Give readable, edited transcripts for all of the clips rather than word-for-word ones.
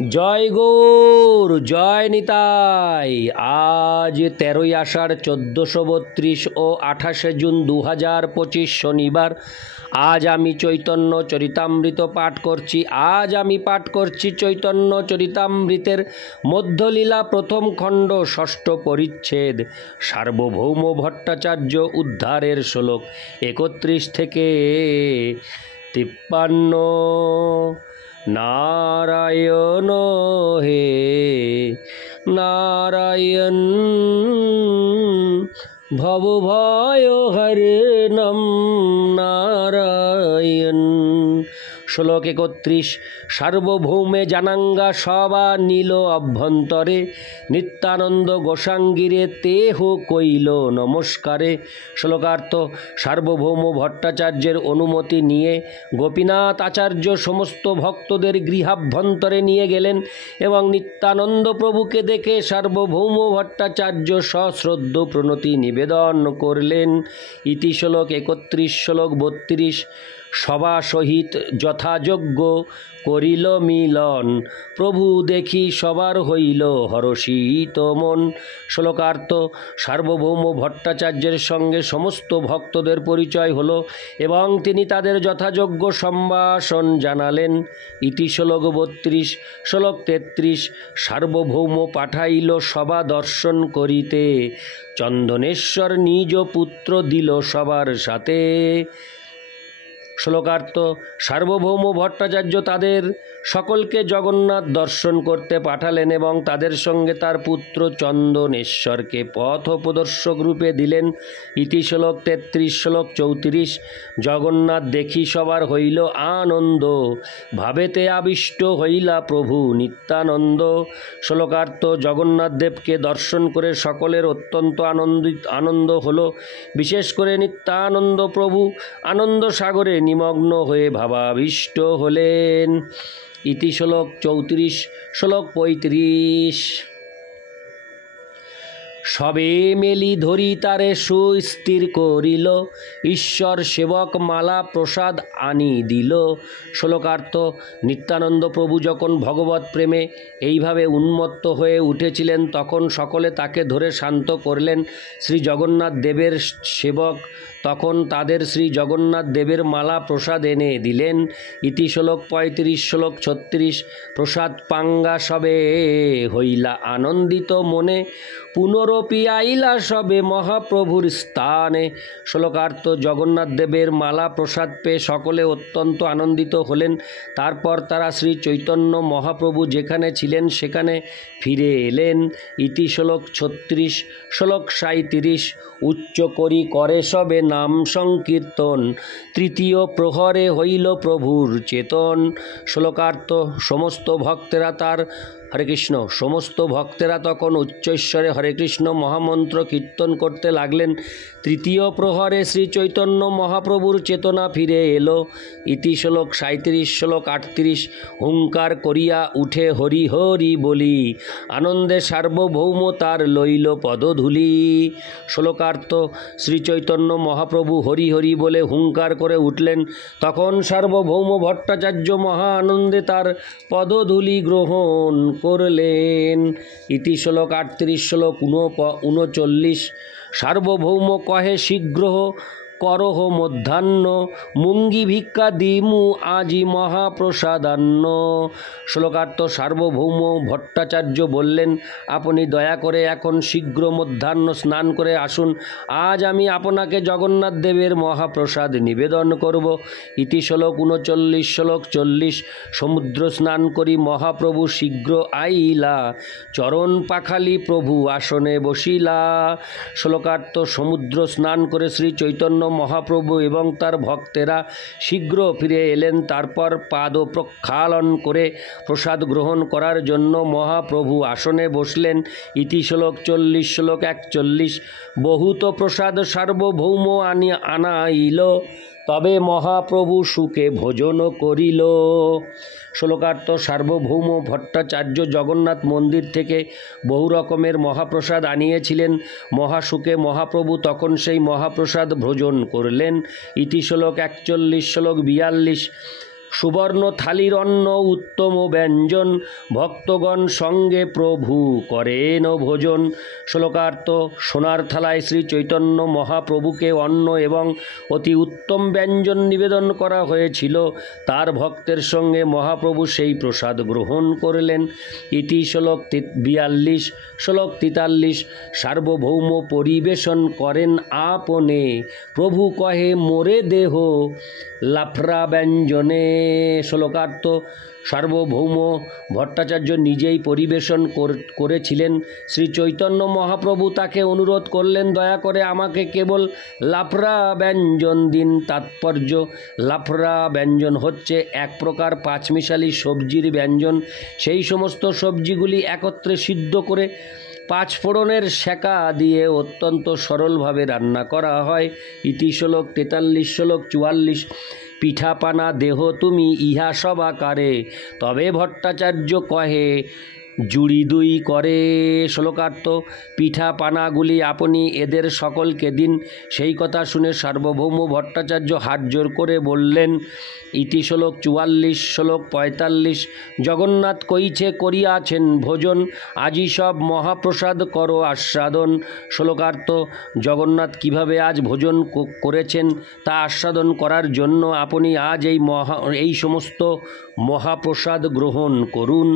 জয় গৌর, জয় নিতাই। আজ 13ই আষাঢ় 1432 ও 28শে জুন 2025 শনিবার। আজ আমি চৈতন্য চরিতামৃত পাঠ করছি। আমি পাঠ করছি চৈতন্য চরিতামৃতের মধ্যলীলা প্রথম খণ্ড ষষ্ঠ পরিচ্ছেদ সার্বভৌম ভট্টাচার্য উদ্ধারের শ্লোক 31 থেকে 53। নারায়ণ হে নারায়ণ, ভবভয় হরণম নারায়ণ। শ্লোক 31। সার্বভৌমে জানাঙ্গা সবা নীল অভ্যন্তরে, নিত্যানন্দ গোসাঙ্গীরে তেহ কইল নমস্কারে। শ্লোকার্থ: সার্বভৌম ভট্টাচার্যের অনুমতি নিয়ে গোপীনাথ আচার্য সমস্ত ভক্তদের গৃহাভ্যন্তরে নিয়ে গেলেন এবং নিত্যানন্দ প্রভুকে দেখে সার্বভৌম ভট্টাচার্য সশ্রদ্ধ প্রণতি নিবেদন করলেন। ইতি শ্লোক 31। শ্লোক 32। সভা সহিত যথাযোগ্য করিল মিলন, প্রভু দেখি সবার হইল হরষিত মন। শ্লোকার্থ: সার্বভৌম ভট্টাচার্যের সঙ্গে সমস্ত ভক্তদের পরিচয় হল এবং তিনি তাদের যথাযোগ্য সম্ভাষণ জানালেন। ইতি শ্লোক 32। শ্লোক 33। সার্বভৌম পাঠাইল সভা দর্শন করিতে, চন্দনেশ্বর নিজ পুত্র দিল সবার সাথে। শ্লোকার্থ: সার্বভৌম ভট্টাচার্য তাদের সকলকে জগন্নাথ দর্শন করতে পাঠালেন এবং তাদের সঙ্গে তার পুত্র চন্দনেশ্বরকে পথ প্রদর্শক রূপে দিলেন। ইতি শ্লোক 33। শ্লোক 34। জগন্নাথ দেখি সবার হইল আনন্দ, ভাবেতে আবিষ্ট হইলা প্রভু নিত্যানন্দ। শ্লোকার্থ: জগন্নাথ দেবকে দর্শন করে সকলের অত্যন্ত আনন্দ হল। বিশেষ করে নিত্যানন্দ প্রভু আনন্দ সাগরে নিমগ্ন হয়ে ভাবাবিষ্ট হলেন। ইতি শ্লোক 34। শ্লোক 35। সবে মেলি ধরি তারে সুস্থির করিল, ঈশ্বর সেবক মালা প্রসাদ আনি দিল। শ্লোকার্থ: নিত্যানন্দ প্রভু যখন ভগবৎ প্রেমে এইভাবে উন্মত্ত হয়ে উঠেছিলেন তখন সকলে তাকে ধরে শান্ত করলেন। শ্রী জগন্নাথ দেবের সেবক তখন তাদের শ্রী জগন্নাথ দেবের মালা প্রসাদ এনে দিলেন। ইতি শ্লোক 35। শ্লোক 36। প্রসাদ পাঙ্গা সবে হইলা আনন্দিত মনে, পুনরপি আইলা সবে মহাপ্রভুর স্থানে। শ্লোকার্থ: জগন্নাথ দেবের মালা প্রসাদ পেয়ে সকলে অত্যন্ত আনন্দিত হলেন। তারপর তারা শ্রী চৈতন্য মহাপ্রভু যেখানে ছিলেন সেখানে ফিরে এলেন। ইতি শ্লোক 36। শ্লোক 37। উচ্চ করি করে সবে নাম সংকীর্তন, তৃতীয় প্রহরে হইল প্রভুর চেতন। শ্লোকার্থ: সমস্ত ভক্তেরা তখন উচ্চৈশ্বরে হরে কৃষ্ণ মহামন্ত্র কীর্তন করতে লাগলেন। তৃতীয় প্রহরে শ্রী চৈতন্য মহাপ্রভুর চেতনা ফিরে এলো। ইতি শ্লোক 37। শ্লোক 38। হুঙ্কার করিয়া উঠে হরি হরি বলি, আনন্দে সার্বভৌম তার লইল পদধূলি। শ্লোকার্থ: শ্রী চৈতন্য মহাপ্রভু হরি হরি বলে হুঙ্কার করে উঠলেন। তখন সার্বভৌম ভট্টাচার্য মহা আনন্দে তার পদধূলি গ্রহণ করলেন। ইতি শ্লোক 38। শ্লোক 39। সার্বভৌম কহে শীঘ্র করহ মধ্যাহ্ন, মুঙ্গি ভিক্ষা দিমু আজি মহাপ্রসাদান্ন। শ্লোকার্থ: সার্বভৌম ভট্টাচার্য বললেন, আপনি দয়া করে এখন শীঘ্র মধ্যাহ্ন স্নান করে আসুন। আজ আমি আপনাকে জগন্নাথ দেবের মহাপ্রসাদ নিবেদন করব। ইতি শ্লোক 39। শ্লোক 40। সমুদ্র স্নান করি মহাপ্রভু শীঘ্র আইলা, চরণ পাখালি প্রভু আসনে বসিলা। শ্লোকার্থ: সমুদ্র স্নান করে শ্রী চৈতন্য মহাপ্রভু এবং তার ভক্তেরা শীঘ্র ফিরে এলেন। তারপর পাদ প্রক্ষালন করে প্রসাদ গ্রহণ করার জন্য মহাপ্রভু আসনে বসলেন। ইতি শ্লোক 40। শ্লোক 41। বহুত প্রসাদ সার্বভৌম আনাইল, তবে মহাপ্রভু সুখে ভোজন করিল। শ্লোকার্থ: সার্বভৌম ভট্টাচার্য জগন্নাথ মন্দির থেকে বহু রকমের মহাপ্রসাদ আনিয়েছিলেন। মহাসুখে মহাপ্রভু তখন সেই মহাপ্রসাদ ভোজন করলেন। ইতি শ্লোক 41। শ্লোক 42। সুবর্ণ থালির অন্ন উত্তম ব্যঞ্জন, ভক্তগণ সঙ্গে প্রভু করেন ভোজন। শ্লোকার্থ: সোনার থালায় শ্রী চৈতন্য মহাপ্রভুকে অন্ন এবং অতি উত্তম ব্যঞ্জন নিবেদন করা হয়েছিল। তার ভক্তের সঙ্গে মহাপ্রভু সেই প্রসাদ গ্রহণ করলেন। ইতি শ্লোক 42। শ্লোক 43। সার্বভৌম পরিবেশন করেন আপনে, প্রভু কহে মোরে দেহ লাফরা ব্যঞ্জনে। শ্লোকার্থ: সার্বভৌম ভট্টাচার্য নিজেই পরিবেশন করেছিলেন। শ্রী চৈতন্য মহাপ্রভু তাকে অনুরোধ করলেন, দয়া করে আমাকে কেবল লাফরা ব্যঞ্জন দিন। তাৎপর্য: লাফরা ব্যঞ্জন হচ্ছে এক প্রকার পাঁচমিশালি সবজির ব্যঞ্জন। সেই সমস্ত সবজিগুলি একত্রে সিদ্ধ করে পাঁচফোড়নের সেকা দিয়ে অত্যন্ত সরলভাবে রান্না করা হয়। ইতি শ্লোক 43। শ্লোক 44। পিঠাপানা দেহ তুমি ইহা সব আকারে, তবে ভট্টাচার্য কহে জুড়ি দুই করে। শ্লোকার্থ: পিঠা পানাগুলি আপনি এদের সকলকে দিন। সেই কথা শুনে সার্বভৌম ভট্টাচার্য হাত জোর করে বললেন। ইতি শ্লোক 44। শ্লোক 45। জগন্নাথ কইছে করিয়াছেন ভোজন, আজি সব মহাপ্রসাদ করো আস্বাদন। শ্লোকার্থ: জগন্নাথ কিভাবে আজ ভোজন করেছেন তা আস্বাদন করার জন্য আপনি আজ এই সমস্ত মহাপ্রসাদ গ্রহণ করুন।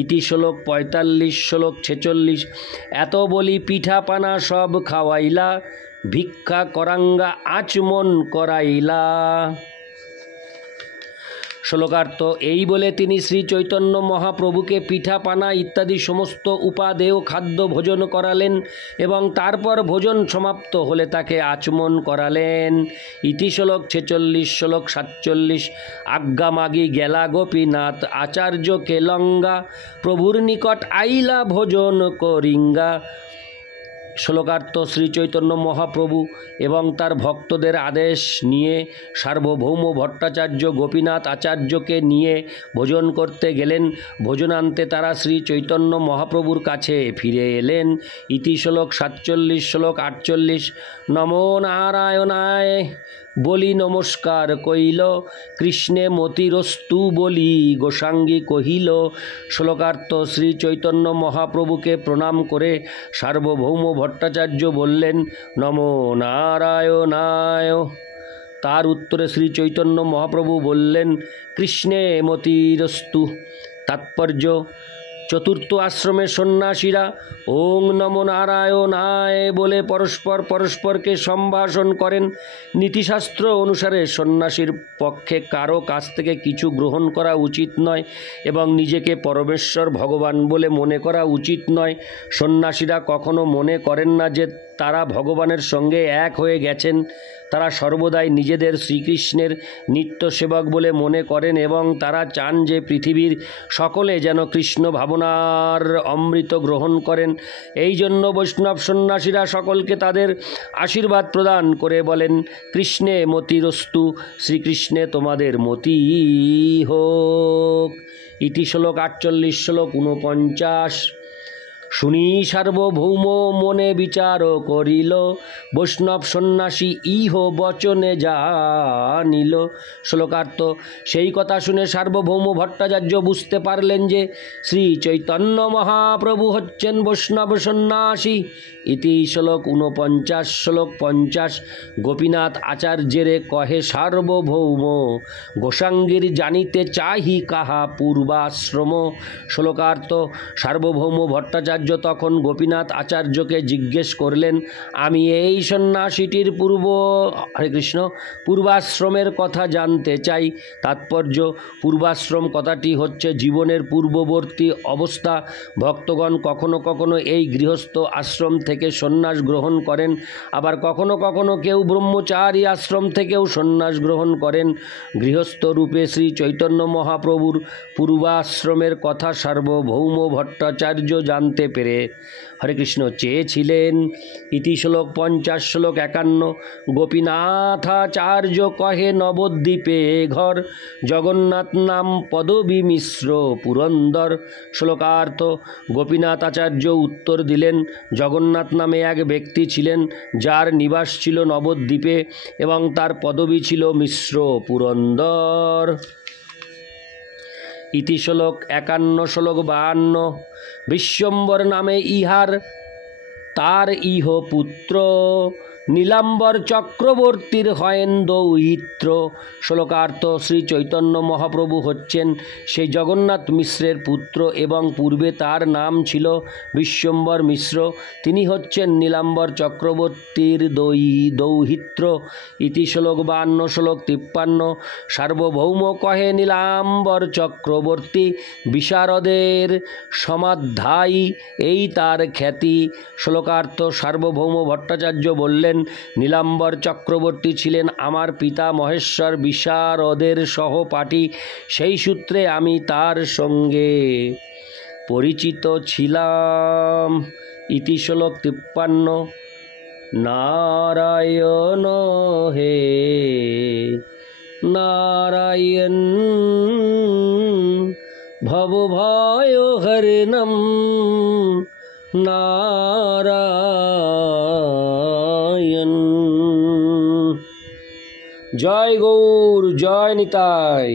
ইতি শ্লোক 45। শ্লোক 46। এত বলি পিঠা পানা সব খাওয়াইলা, ভিক্ষা করাঙ্গা আচমন করাইলা। শ্লোকার্থ: এই বলে তিনি শ্রী চৈতন্য মহাপ্রভুকে পিঠা পানা ইত্যাদি সমস্ত উপাদেয় খাদ্য ভোজন করালেন এবং তারপর ভোজন সমাপ্ত হলে তাকে আচমন করালেন। ইতি শ্লোক 46। শ্লোক 47। আজ্ঞা মাগি গেলা গোপীনাথ আচার্য কেলঙ্গা, প্রভুর নিকট আইলা ভোজন করিঙ্গা। শ্লোকার্থ: শ্রী চৈতন্য মহাপ্রভু এবং তার ভক্তদের আদেশ নিয়ে সার্বভৌম ভট্টাচার্য গোপীনাথ আচার্যকে নিয়ে ভোজন করতে গেলেন। ভোজনান্তে তারা শ্রী চৈতন্য মহাপ্রভুর কাছে ফিরে এলেন। ইতি শ্লোক 47। শ্লোক 48। নমো নারায়ণায় বলি নমস্কার কইল, কৃষ্ণে মতিরস্তু বলি গোসাঙ্গী কহিল। শ্লোকার্থ: শ্রী চৈতন্য মহাপ্রভুকে প্রণাম করে সার্বভৌম ভট্টাচার্য বললেন, নমো নারায়ণায়। তার উত্তরে শ্রী চৈতন্য মহাপ্রভু বললেন, কৃষ্ণে মতিরস্তু। তাৎপর্য: চতুর্থ আশ্রমের সন্ন্যাসীরা ওং নমো নারায়ণায় বলে পরস্পরকে সম্ভাষণ করেন। নীতিশাস্ত্র অনুসারে সন্ন্যাসীর পক্ষে কারো কাছ থেকে কিছু গ্রহণ করা উচিত নয় এবং নিজেকে পরমেশ্বর ভগবান বলে মনে করা উচিত নয়। সন্ন্যাসীরা কখনো মনে করেন না যে তারা ভগবানের সঙ্গে এক হয়ে গেছেন। তারা সর্বদাই নিজেদের শ্রীকৃষ্ণের নিত্য সেবক বলে মনে করেন এবং তারা চান যে পৃথিবীর সকলে যেন কৃষ্ণ ভাবনার অমৃত গ্রহণ করেন। এই জন্য বৈষ্ণব সন্ন্যাসীরা সকলকে তাদের আশীর্বাদ প্রদান করে বলেন, কৃষ্ণে মতিরস্তু, শ্রীকৃষ্ণে তোমাদের মতি হোক। ইতি শ্লোক 48। শ্লোক 49। শুনি সার্বভৌম মনে বিচার করিল, বৈষ্ণব সন্ন্যাসী ইহ বচনে জানিল। শ্লোকার্থ: সেই কথা শুনে সার্বভৌম ভট্টাচার্য বুঝতে পারলেন যে শ্রী চৈতন্য মহাপ্রভু হচ্ছেন বৈষ্ণব সন্ন্যাসী। ইতি শ্লোক 49। শ্লোক 50। গোপীনাথ আচার্যেরে কহে সার্বভৌম, গোসাঙ্গীর জানিতে চাহি কাহা পূর্বাশ্রম। শ্লোকার্থ: সার্বভৌম ভট্টাচার্য তখন গোপীনাথ আচার্যকে জিজ্ঞেস করলেন, আমি এই সন্ন্যাসীটির পূর্বাশ্রমের কথা জানতে চাই। তাৎপর্য: পূর্বাশ্রম কথাটি হচ্ছে জীবনের পূর্ববর্তী অবস্থা। ভক্তগণ কখনো কখনো এই গৃহস্থ আশ্রম থেকে সন্ন্যাস গ্রহণ করেন, আবার কখনো কখনো কেউ ব্রহ্মচারী আশ্রম থেকেও সন্ন্যাস গ্রহণ করেন। গৃহস্থ রূপে শ্রী চৈতন্য মহাপ্রভুর পূর্বাশ্রমের কথা সার্বভৌম ভট্টাচার্য জানতে পেরে হরে কৃষ্ণ চেয়েছিলেন। ইতি শ্লোক 50। শ্লোক 51। গোপীনাথাচার্য কহে নবদ্বীপে ঘর, জগন্নাথ নাম পদবী মিশ্র পুরন্দর। শ্লোকার্থ: গোপীনাথ আচার্য উত্তর দিলেন, জগন্নাথ নামে এক ব্যক্তি ছিলেন যার নিবাস ছিল নবদ্বীপে এবং তার পদবী ছিল মিশ্র পুরন্দর। ইতি শ্লোক 51 শ্লোক 52। বিশ্বম্বর নামে ইহার তার ইহ পুত্র, নীলাম্বর চক্রবর্তীর হয়েন দৌহিত্র। শ্লোকার্থ: শ্রী চৈতন্য মহাপ্রভু হচ্ছেন সেই জগন্নাথ মিশ্রের পুত্র এবং পূর্বে তার নাম ছিল বিশ্বম্বর মিশ্র। তিনি হচ্ছেন নীলাম্বর চক্রবর্তীর দৌহিত্র। ইতি শ্লোক 52 শ্লোক 53। সার্বভৌম কহে নীলাম্বর চক্রবর্তী, বিশারদের সমাধ্যায়ী এই তার খ্যাতি। শ্লোকার্থ: সার্বভৌম ভট্টাচার্য বললেন, নীলাম্বর চক্রবর্তী ছিলেন আমার পিতা মহেশ্বর বিশারদের সহপাঠী, সেই সূত্রে আমি তার সঙ্গে পরিচিত ছিলাম। ইতি শ্লোক 53। নারায়ণ হে নারায়ণ ভবভয় হরিণম নারায়ণ। জয় গৌর, জয় নিতাই।